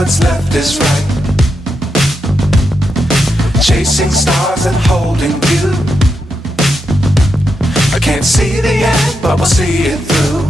what's left is right. Chasing stars and holding you. I can't see the end, but we'll see it through.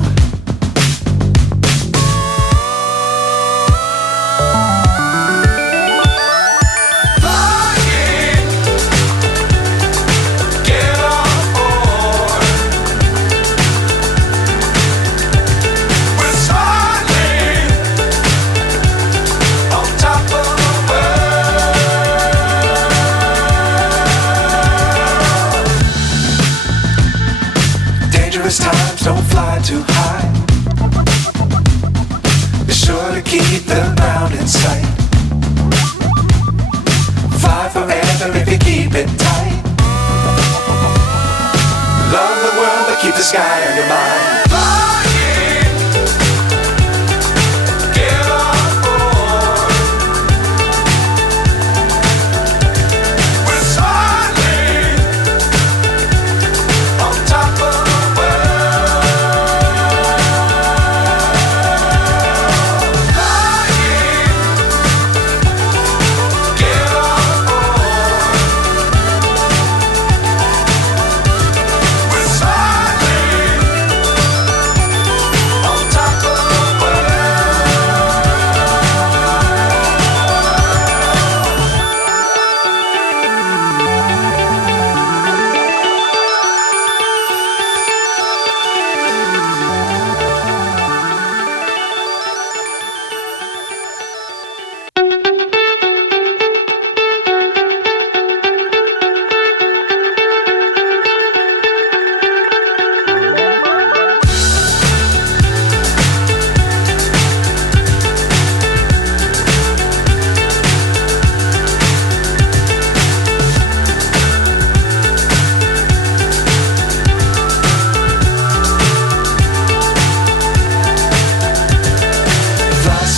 Times don't fly too high. Be sure to keep the ground in sight. Fly forever if you keep it tight. Love the world but keep the sky on your mind.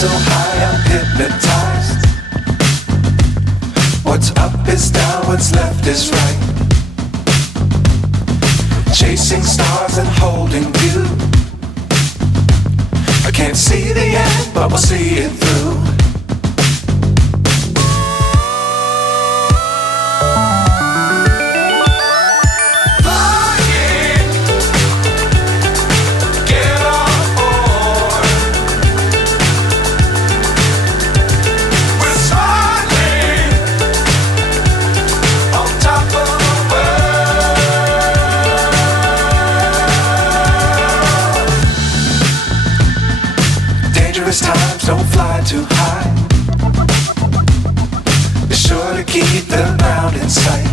So high I'm hypnotized. What's up is down, what's left is right. Chasing stars and holding you. I can't see the end, but we'll see it through. Times don't fly too high. Be sure to keep the ground in sight.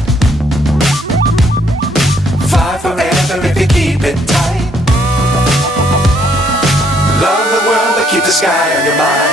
Fly forever if you keep it tight. Love the world but keep the sky on your mind.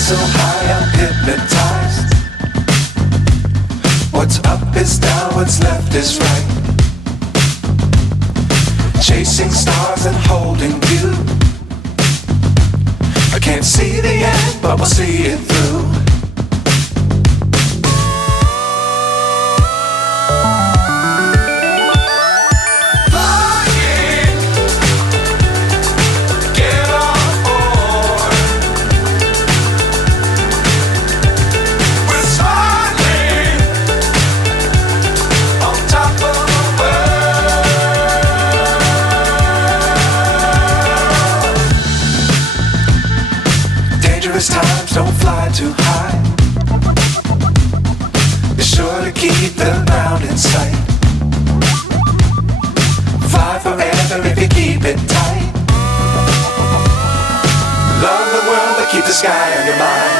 So high I'm hypnotized. What's up is down, what's left is right. Chasing stars and holding you. I can't see the end, but we'll see it through. Flying, get on. too high. Be sure to keep the ground in sight. Fly forever if you keep it tight. Love the world but keep the sky on your mind.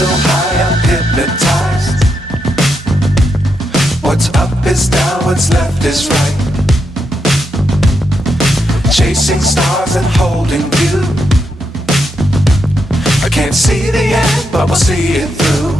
So high I'm hypnotized. What's up is down, what's left is right. Chasing stars and holding you. I can't see the end, but we'll see it through.